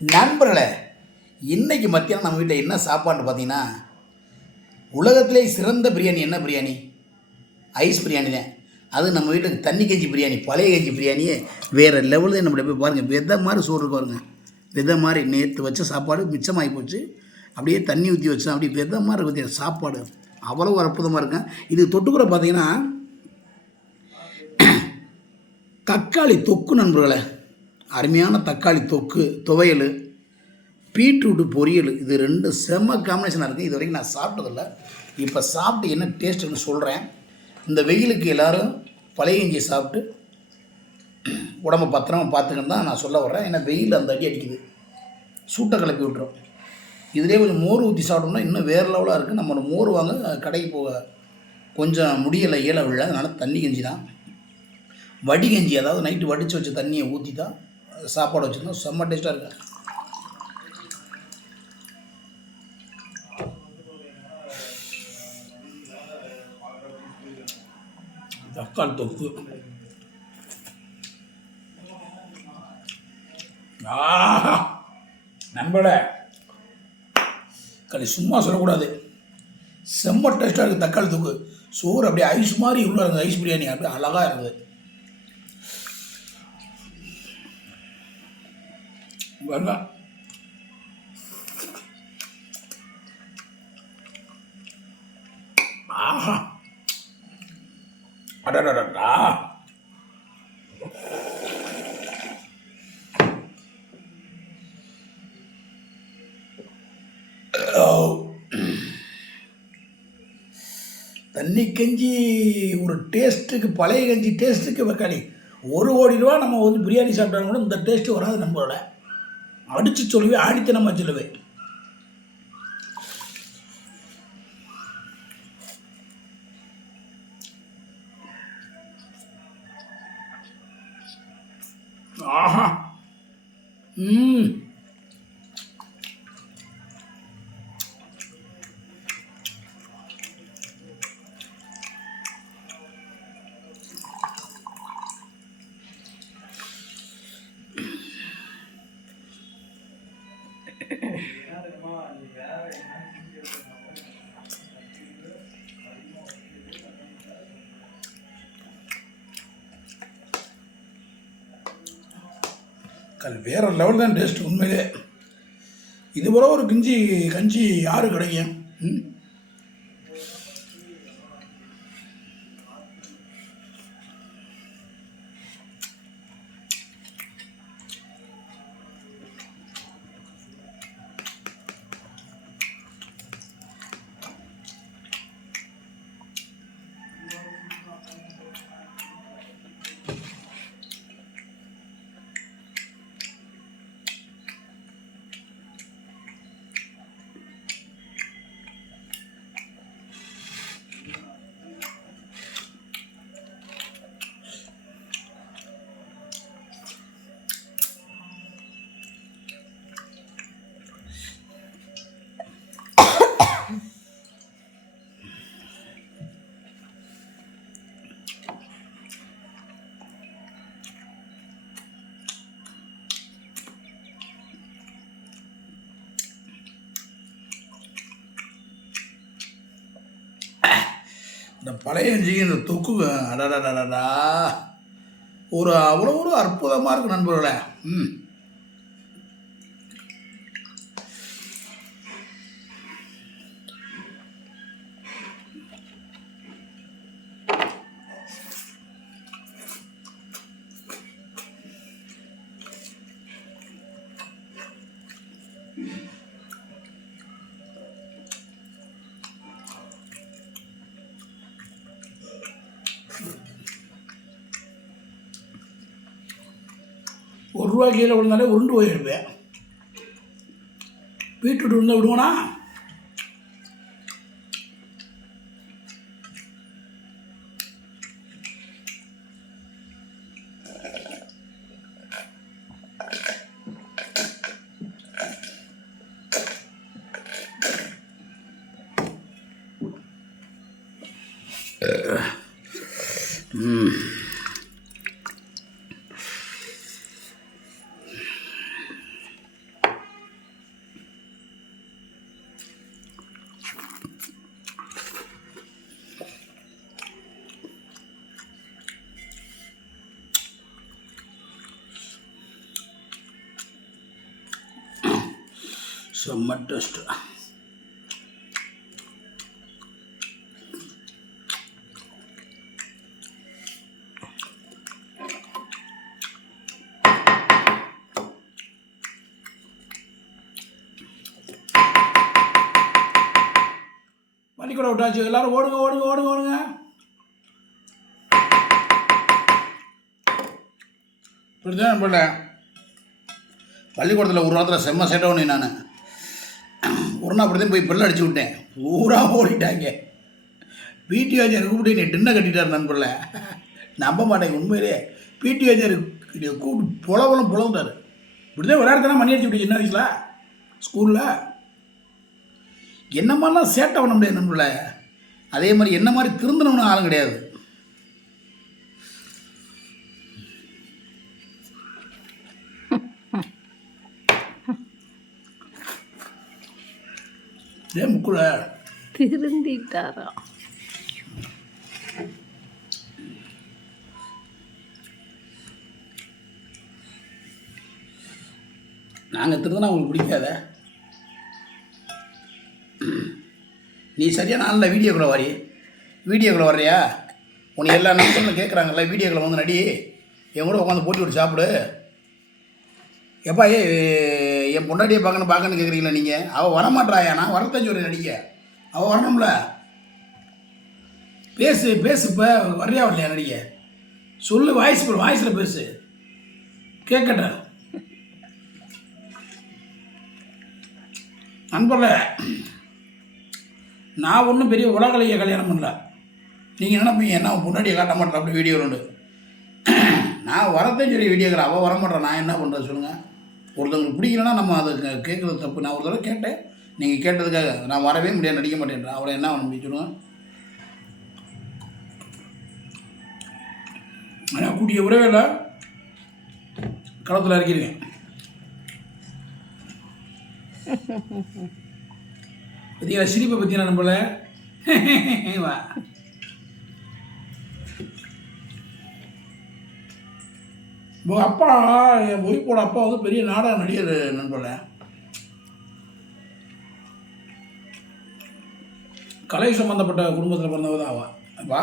நண்பர்களே, இன்றைக்கி மத்தியானம் நம்ம வீட்டில் என்ன சாப்பாடுன்னு பார்த்தீங்கன்னா, உலகத்திலே சிறந்த பிரியாணி என்ன பிரியாணி? ஐஸ் பிரியாணி தான். அது நம்ம வீட்டுக்கு தண்ணி கஞ்சி பிரியாணி, பழைய கஞ்சி பிரியாணியே வேறு லெவலில் நம்மளுடைய போய் பாருங்கள். விதை மாதிரி சோறு பாருங்கள். விதை மாதிரி நேற்று வச்ச சாப்பாடு மிச்சமாகி போச்சு. அப்படியே தண்ணி ஊற்றி வச்சேன். அப்படி விதை மாதிரி இருக்குது சாப்பாடு. அவ்வளோ அற்புதமாக இருக்கும். இது தொட்டுக்கூட பார்த்தீங்கன்னா தக்காளி தொக்கு நண்பர்களே. அருமையான தக்காளி தொக்கு, துவையல், பீட்ரூட்டு பொரியல், இது ரெண்டு செம்ம காம்பினேஷனாக இருக்குது. இது வரைக்கும் நான் சாப்பிட்டதில்ல. இப்போ சாப்பிட்டு என்ன டேஸ்ட்டுன்னு சொல்கிறேன். இந்த வெயிலுக்கு எல்லோரும் பழைய கஞ்சி சாப்பிட்டு உடம்பை பத்திரமா பார்த்துக்கன்னு தான் நான் சொல்ல வர்றேன். ஏன்னா வெயில் அந்த அடி அடிக்குது, சூட்டை கிளப்பி விட்டுரும். இதிலே கொஞ்சம் மோர் ஊற்றி சாப்பிட்டோம்னா இன்னும் வேறு லெவலாக இருக்குது. நம்ம மோர் வாங்க கடைக்கு போக கொஞ்சம் முடியலை, ஏழை விழ. அதனால் தண்ணி கஞ்சி தான், வடிகஞ்சி, அதாவது நைட்டு வடித்து வச்ச தண்ணியை ஊற்றி தான் சாப்பாடு வச்சுருந்தோம். செம்ம டேஸ்ட்டாக இருக்குது. தக்காளி தொக்கு நண்பட களி சும்மா சொல்லக்கூடாது. செம்ம டேஸ்ட்டாக இருக்குது தக்காளி தொக்கு. சோறு அப்படியே ஐஸ் மாதிரி உள்ள இருக்குது. ஐஸ் பிரியாணி அப்படியே அழகாக இருக்குது. பாருங்க, ஆஹா, அடடடா, தண்ணி கஞ்சி ஒரு டேஸ்ட்டுக்கு, பழைய கஞ்சி டேஸ்ட்டுக்கு வெக்காளி 1 கோடி ரூபா நம்ம வந்து பிரியாணி சாப்பிட்டாலும் கூட இந்த டேஸ்ட்டு வராது. நம்மளோட அடித்து சொல்லுவேன், ஆடித்தனமாக சொல்லுவேன். ஆஹா, வேறு லெவல் தான் டேஸ்ட் உண்மையிலே. இது போல ஒரு கஞ்சி யாரு கிடைக்கும்? இந்த பழைய கஞ்சிக்கு இந்த தொக்கு அடடடடா அவ்வளோ ஒரு அற்புதமாக இருக்குது நண்பர்களே. ₹1 கீழே விழுந்தாலே உருண்டு போயிருப்பேன். பீட்ரூட் விழுந்தால் விடுவோனா? செம்ம டேஸ்ட். பள்ளிக்கூடம் விட்டாச்சு, எல்லாரும் ஓடுங்க ஓடுங்க ஓடுங்க ஓடுங்க. இப்படிதான் போல பள்ளிக்கூடத்தில் ஒரு வாரத்தில் செம்ம சேட்டை ஒன்று. நான் ஒரு நாள் அப்படிதான் போய் பெல்ல அடிச்சு விட்டேன், பூரா ஓடிட்டாங்க. பிடி வாத்தியார் கூப்பிட்டு நீ டின்னை கட்டிட்டார் நண்பர்ல, நம்ப மாட்டேங்க உண்மையிலே. பிடி வாத்தியார் கூப்பிட்டு புலவலம் புலவுட்டார். இப்படிதான் ஒரு இடத்துல மணி அடிச்சு விட்டு சின்ன வயசில் ஸ்கூலில். என்ன மாதிரிலாம் சேட்டை பண்ண முடியாது நண்பர்ல. அதே மாதிரி என்ன மாதிரி திருந்தனவனு ஆளும் கிடையாது. முக்குல திருந்திட்டாரா? நாங்கள் திருந்தனா உங்களுக்கு பிடிக்காத? நீ சரியாக நாளில் வீடியோக்குள்ளே வரி, வீடியோக்குள்ளே வர்றியா? உனக்கு எல்லா நண்பர்களும் கேட்குறாங்கல்ல, வீடியோக்குள்ளே வந்து நடி, என் கூட உட்காந்து போட்டி விட்டு சாப்பிடு. எப்பா என் பொண்டாட்டியை பார்க்கணுன்னு கேட்குறீங்களா நீங்கள்? அவள் வரமாட்டாயா? நான் வரத்தஞ்சு ஒரு நடிக்க, அவள் வரணும்ல. பேசு பேசு, இப்போ வர்றியா வரலையா நடிக்க சொல்லு, வாய்ஸில் பேசு, கேட்கட்ட. நண்பர்ல, நான் ஒன்றும் பெரிய உலகலையை கல்யாணம் பண்ணல. நீங்கள் நினைப்பீங்க என்ன பொண்டாட்டியை காட்ட மாட்டேன் அப்படி வீடியோ உண்டு. நான் வரத்தே சொல்லி வீடியோக்கள், அவள் வரமாட்டேன், நான் என்ன பண்ணுறது சொல்லுங்கள்? ஒருத்தவங்களுக்கு பிடிக்கலன்னா நம்ம அதை கேட்குறது தப்பு. நான் ஒரு தடவை கேட்டேன், நீங்கள் கேட்டதுக்காக நான் வரவே முடியாது, நடிக்க மாட்டேன்றேன். அவளை என்ன பண்ண முடியும் சொல்லுங்கள்? ஆனால் கூடிய உறவே இல்லை, களத்தில் இருக்கிறேன். பற்றியா சிரிப்பை பற்றியா நம்மள? வா உங்கள் அப்பா, என் ஒய்ஃபோட அப்பா வந்து பெரிய நாடக நடிகர் நண்பர்கள. கலை சம்பந்தப்பட்ட குடும்பத்தில் பிறந்தவ தான் அவன். அப்பா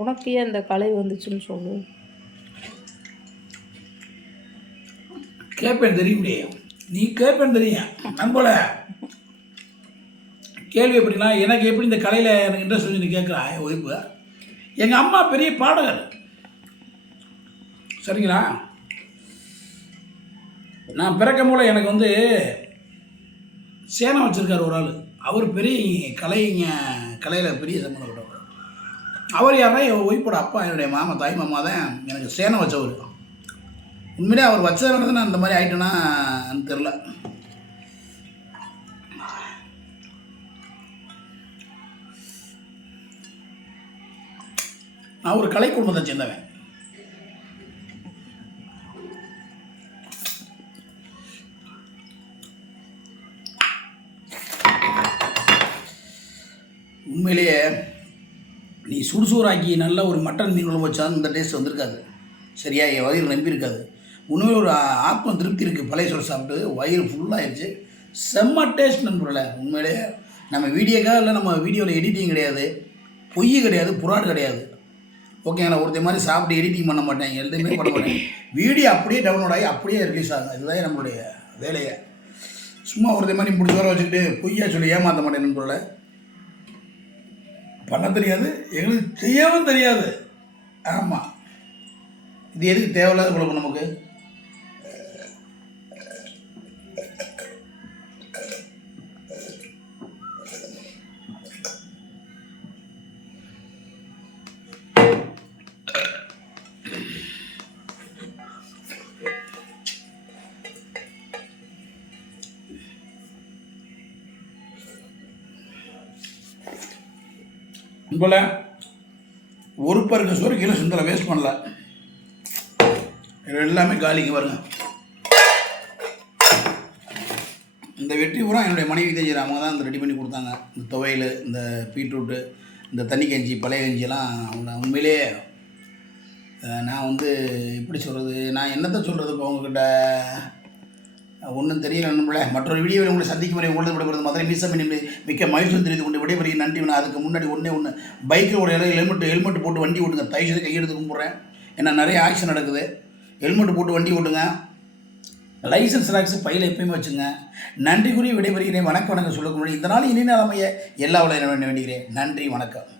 உனக்கு ஏன் அந்த கலை வந்துச்சுன்னு சொல்லு. கேட்பேன் தெரியும் முடியும், நீ கேட்பேன் தெரியும் நண்போல. கேள்வி எப்படின்னா, எனக்கு எப்படி இந்த கலையில் எனக்கு இன்ட்ரெஸ்ட் வந்து கேட்குறா என் ஒய்ஃபு. எங்கள் அம்மா பெரிய பாடகர், சரிங்களா? நான் பிறக்கும் போல எனக்கு வந்து சேனம் வச்சுருக்கார் ஒரு ஆள். அவர் பெரிய கலையில் பெரிய சம்மந்தப்பட்டவர். அவர் யாருன்னா என் ஒய்ஃபோட அப்பா, என்னுடைய மாமா, தாய் மாமா தான் எனக்கு சேனம் வச்சவர். உண்மையிலே அவர் வச்சதுனால தான் நான் இந்த மாதிரி ஆகிட்டேன்னா தெரில. நான் ஒரு கலை குடும்பத்தை சேர்ந்தவன். உண்மையிலேயே நீ சுடுசூறாக்கி நல்ல ஒரு மட்டன் மீன் குழம்பு வச்சா இந்த டேஸ்ட் வந்திருக்காது, சரியா? என் வயிறு நம்பியிருக்காது. உண்மையில் ஒரு ஆத்ம திருப்தி இருக்குது. பழைய சோறு சாப்பிட்டு வயிறு ஃபுல்லாகிடுச்சு. செம்ம டேஸ்ட் நண்பர்களே. உண்மையிலே நம்ம வீடியோக்காக இல்லை, நம்ம வீடியோவில் எடிட்டிங் கிடையாது, பொய் கிடையாது, புறாடு கிடையாது. ஓகேங்களா? ஒருத்தர் மாதிரி சாப்பிட்டு எடிட்டிங் பண்ண மாட்டேன், எதுவுமே பண்ண மாட்டேன். வீடியோ அப்படியே டவுன்லோட் ஆகி அப்படியே ரிலீஸ் ஆகும். இதுதான் நம்மளுடைய வேலையை. சும்மா ஒருத்தர் மாதிரி பிடிச்ச வர வச்சுக்கிட்டு பொய்யா சொல்லி ஏமாற்ற மாட்டேன் நண்பர்களே. பண்ண தெரியாது, எங்களுக்கு செய்யவும் தெரியாது. ஆமாம், இது எதுக்கு தேவையில்லாத குழப்பம் நமக்கு? போல் ஒரு பருக்கு சோறு கீழே சுந்தர வேஸ்ட் பண்ணல. இது எல்லாமே காலிங்க பாருங்க. இந்த வெற்றி பூரா என்னுடைய மனைவி தான் செய்கிறாங்க. அவங்க தான் இந்த ரெடி பண்ணி கொடுத்தாங்க. இந்த துவையல், இந்த பீட்ரூட்டு, இந்த தண்ணி கஞ்சி, பழைய கஞ்சியெல்லாம் அவங்க உண்மையிலே நான் வந்து எப்படி சொல்கிறது, நான் என்னத்தை சொல்கிறது இப்போ உங்ககிட்ட ஒன்றும் தெரியல நண்பர்களே. மற்றொரு வீடியோவில் உங்களை சந்திக்கும் வரை உங்களது விடைபெறுவது மதுரை மீசம் மிக்க மகிழ்ச்சி தெரிவித்து கொண்டு விடைபெறுகிறேன். நன்றி. நான் அதுக்கு முன்னாடி ஒன்று பைக்கில் ஒரு ஹெல்மெட் போட்டு வண்டி ஓட்டுங்க. தயவுசெய்து கையெடுத்து கும்பிட்றேன். ஏன்னா நிறைய ஆக்சிடென்ட் நடக்குது. ஹெல்மெட் போட்டு வண்டி ஓட்டுங்க. லைசன்ஸ் ராக்ஸ் பையில் எப்பயுமே வச்சுங்க. நன்றி கூறி விடைபெறுகிறேன். வணக்கம் சொல்ல முடியும். இதனால் இனி நிலைமையை எல்லா விளையாட வேண்டுகிறேன். நன்றி, வணக்கம்.